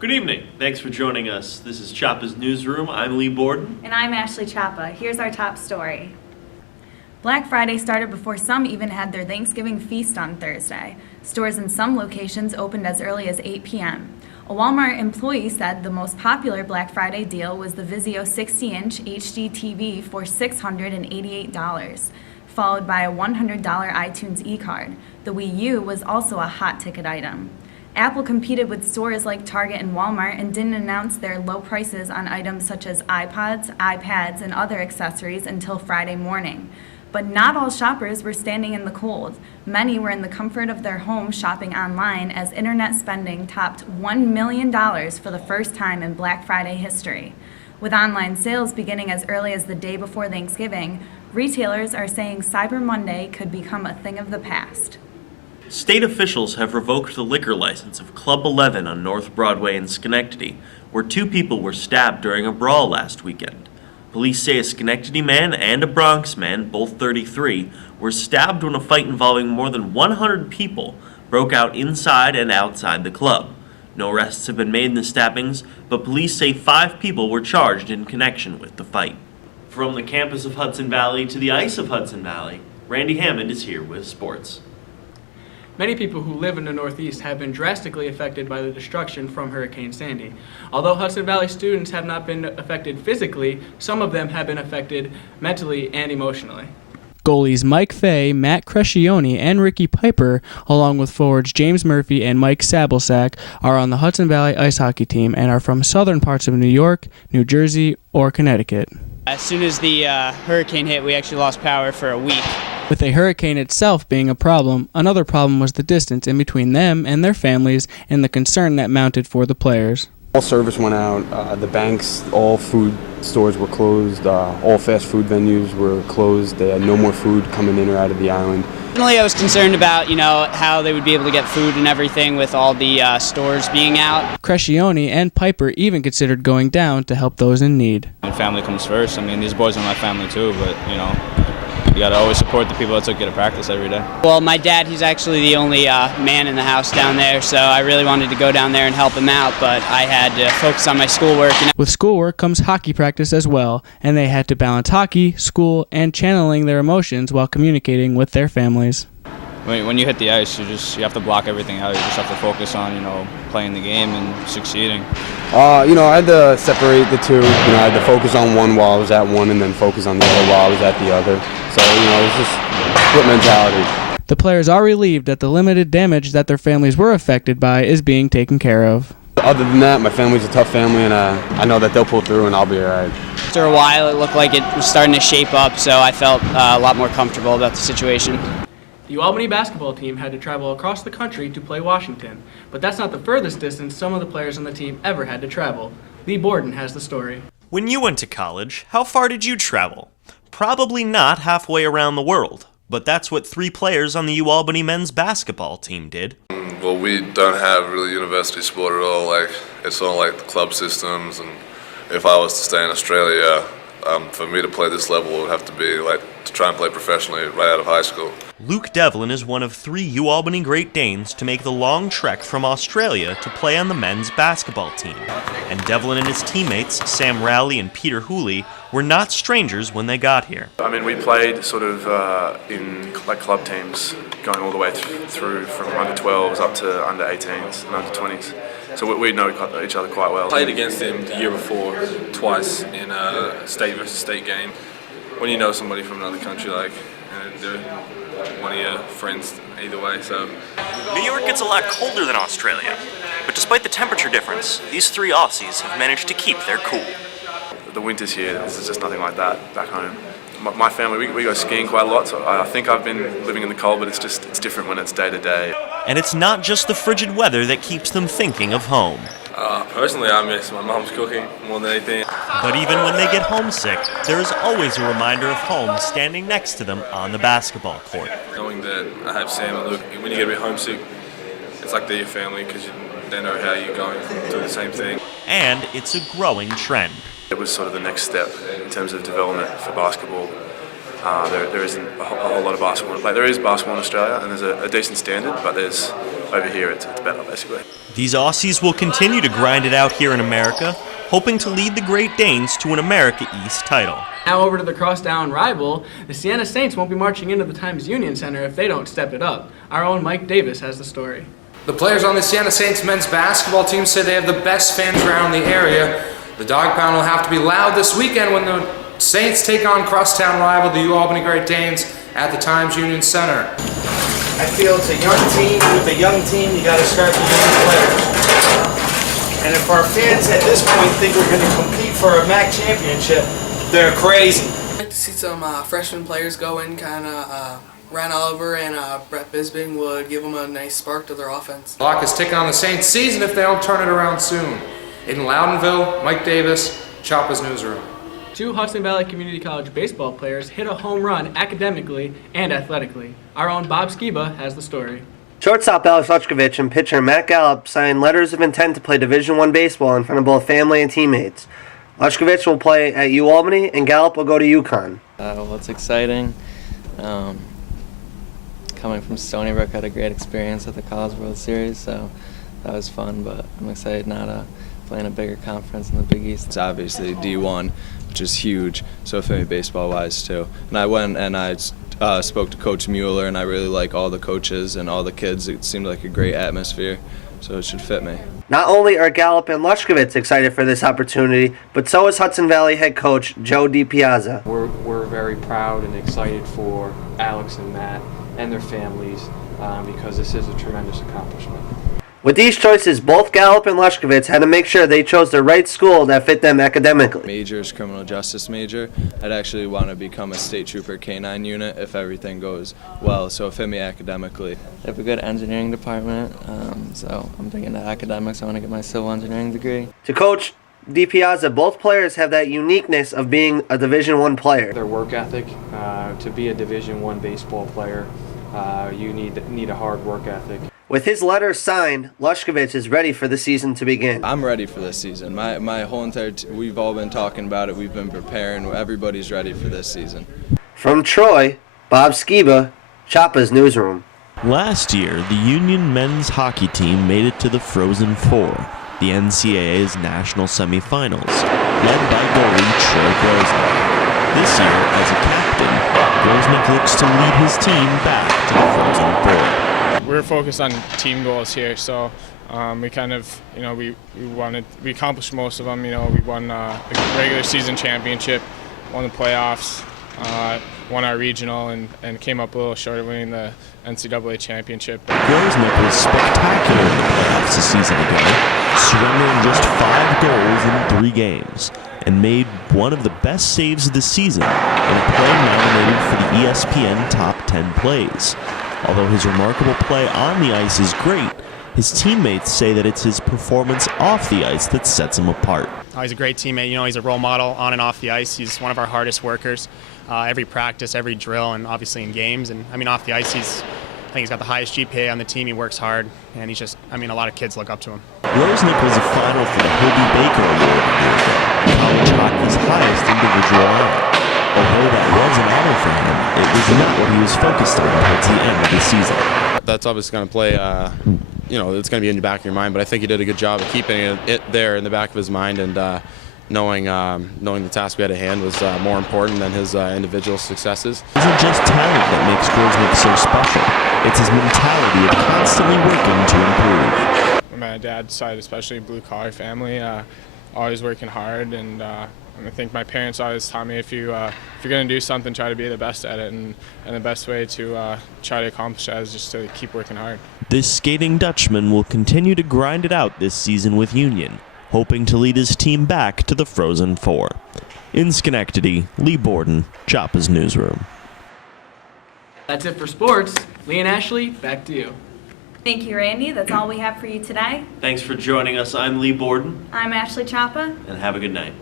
Good evening. Thanks for joining us. This is Choppa's Newsroom. I'm Lee Borden. And I'm Ashley Choppa. Here's our top story. Black Friday started before some even had their Thanksgiving feast on Thursday. Stores in some locations opened as early as 8 p.m. A Walmart employee said the most popular Black Friday deal was the Vizio 60-inch HD TV for $688, followed by a $100 iTunes e-card. The Wii U was also a hot ticket item. Apple competed with stores like Target and Walmart and didn't announce their low prices on items such as iPods, iPads, and other accessories until Friday morning. But not all shoppers were standing in the cold. Many were in the comfort of their home shopping online as internet spending topped $1 million for the first time in Black Friday history. With online sales beginning as early as the day before Thanksgiving, retailers are saying Cyber Monday could become a thing of the past. State officials have revoked the liquor license of Club 11 on North Broadway in Schenectady, where 2 people were stabbed during a brawl last weekend. Police say a Schenectady man and a Bronx man, both 33, were stabbed when a fight involving more than 100 people broke out inside and outside the club. No arrests have been made in the stabbings, but police say 5 people were charged in connection with the fight. From the campus of Hudson Valley to the ice of Hudson Valley, Randy Hammond is here with sports. Many people who live in the Northeast have been drastically affected by the destruction from Hurricane Sandy. Although Hudson Valley students have not been affected physically, some of them have been affected mentally and emotionally. Goalies Mike Fay, Matt Crescione, and Ricky Piper, along with forwards James Murphy and Mike Sabelsack, are on the Hudson Valley ice hockey team and are from southern parts of New York, New Jersey, or Connecticut. As soon as the hurricane hit, we actually lost power for a week. With a hurricane itself being a problem, another problem was the distance in between them and their families and the concern that mounted for the players. All service went out, the banks, all food stores were closed, all fast food venues were closed. They had no more food coming in or out of the island. Personally, I was concerned about, how they would be able to get food and everything with all the stores being out. Crescione and Piper even considered going down to help those in need. And family comes first. I mean, these boys are my family too, but, you got to always support the people that took you to practice every day. Well, my dad, he's actually the only man in the house down there, so I really wanted to go down there and help him out, but I had to focus on my schoolwork. With schoolwork comes hockey practice as well, and they had to balance hockey, school, and channeling their emotions while communicating with their families. When you hit the ice, you have to block everything out. You just have to focus on, playing the game and succeeding. I had to separate the two. I had to focus on one while I was at one and then focus on the other while I was at the other. So, it was just split mentality. The players are relieved that the limited damage that their families were affected by is being taken care of. Other than that, my family's a tough family, and I know that they'll pull through and I'll be all right. After a while, it looked like it was starting to shape up, so I felt a lot more comfortable about the situation. The Albany basketball team had to travel across the country to play Washington, but that's not the furthest distance some of the players on the team ever had to travel. Lee Borden has the story. When you went to college, how far did you travel? Probably not halfway around the world, but that's what 3 players on the UAlbany men's basketball team did. Well, we don't have really university sport at all. It's all like the club systems, and if I was to stay in Australia, for me to play this level, it would have to be to try and play professionally right out of high school. Luke Devlin is one of 3 UAlbany Great Danes to make the long trek from Australia to play on the men's basketball team. And Devlin and his teammates, Sam Rowley and Peter Hooley, were not strangers when they got here. We played sort of in club teams going all the way through from under 12s up to under 18s and under 20s. So we know each other quite well. Played against him the year before, twice in a state versus state game. When you know somebody from another country, they're one of your friends either way. So New York gets a lot colder than Australia, but despite the temperature difference, these 3 Aussies have managed to keep their cool. The winters here, this is just nothing like that back home. My family, we go skiing quite a lot, so I think I've been living in the cold, but it's different when it's day to day. And it's not just the frigid weather that keeps them thinking of home. Personally, I miss my mom's cooking more than anything. But even when they get homesick, there is always a reminder of home standing next to them on the basketball court. Knowing that I have Sam and Luke, when you get a bit homesick, it's like they're your family because they know how you're going through the same thing. And it's a growing trend. It was sort of the next step in terms of development for basketball. There isn't a whole lot of basketball. Like, there is basketball in Australia, and there's a decent standard, but there's over here it's better, basically. These Aussies will continue to grind it out here in America, hoping to lead the Great Danes to an America East title. Now over to the crosstown rival, the Siena Saints won't be marching into the Times Union Center if they don't step it up. Our own Mike Davis has the story. The players on the Siena Saints men's basketball team say they have the best fans around the area. The dog pound will have to be loud this weekend when the Saints take on crosstown rival, the UAlbany Great Danes, at the Times Union Center. I feel it's a young team. With a young team, you got to start with young players. And if our fans at this point think we're going to compete for a MAC championship, they're crazy. I'd like to see some freshman players go in, kind of Ryan Oliver and Brett Bisbing would give them a nice spark to their offense. Clock is ticking on the Saints season if they don't turn it around soon. In Loudonville, Mike Davis, Choppa's Newsroom. 2 Hudson Valley Community College baseball players hit a home run academically and athletically. Our own Bob Skiba has the story. Shortstop Alex Luchkovich and pitcher Matt Gallup signed letters of intent to play Division I baseball in front of both family and teammates. Luchkovich will play at UAlbany and Gallup will go to UConn. Well, it's exciting. Coming from Stony Brook, I had a great experience at the College World Series, so that was fun, but I'm excited now to play in a bigger conference in the Big East. It's obviously D1, which is huge, so for me baseball-wise too. And I went and I spoke to Coach Mueller, and I really like all the coaches and all the kids. It seemed like a great atmosphere, so it should fit me. Not only are Gallup and Luchkovich excited for this opportunity, but so is Hudson Valley head coach Joe DiPiazza. We're very proud and excited for Alex and Matt and their families because this is a tremendous accomplishment. With these choices, both Gallup and Luchkovich had to make sure they chose the right school that fit them academically. Major is criminal justice major. I'd actually want to become a state trooper K-9 unit if everything goes well, so it fit me academically. They have a good engineering department, so I'm thinking of academics. I want to get my civil engineering degree. To Coach DiPiazza, both players have that uniqueness of being a Division I player. Their work ethic, to be a Division I baseball player, you need a hard work ethic. With his letter signed, Luchkovich is ready for the season to begin. I'm ready for this season. My whole entire we've all been talking about it. We've been preparing. Everybody's ready for this season. From Troy, Bob Skiba, Choppa's Newsroom. Last year, the Union men's hockey team made it to the Frozen Four, the NCAA's national semifinals, led by goalie Troy Grosnick. This year, as a captain, Grosnick looks to lead his team back to the Frozen Four. We're focused on team goals here, so we kind of, we accomplished most of them. We won the regular season championship, won the playoffs, won our regional, and came up a little short of winning the NCAA championship. Grosnick was spectacular in the playoffs a season ago, surrendering just 5 goals in 3 games, and made one of the best saves of the season in a play nominated for the ESPN Top 10 Plays. Although his remarkable play on the ice is great, his teammates say that it's his performance off the ice that sets him apart. He's a great teammate. He's a role model on and off the ice. He's one of our hardest workers. Every practice, every drill, and obviously in games. And off the ice, I think he's got the highest GPA on the team. He works hard, and he's just, a lot of kids look up to him. Grosnick was a final for the Hobie Baker Award, college hockey's highest individual honor. Although that was an honor for him, it was not what he was focused on towards the end of the season. That's obviously going to play, it's going to be in the back of your mind, but I think he did a good job of keeping it there in the back of his mind, and knowing the task we had at hand was more important than his individual successes. It isn't just talent that makes Grosnick so special. It's his mentality of constantly working to improve. My dad's side, especially blue-collar family, always working hard, and I think my parents always taught me if you're going to do something, try to be the best at it, and the best way to try to accomplish that is just to keep working hard. This skating Dutchman will continue to grind it out this season with Union, hoping to lead his team back to the Frozen Four. In Schenectady, Lee Borden, Choppa's Newsroom. That's it for sports. Lee and Ashley, back to you. Thank you, Randy. That's all we have for you today. Thanks for joining us. I'm Lee Borden. I'm Ashley Choppa. And have a good night.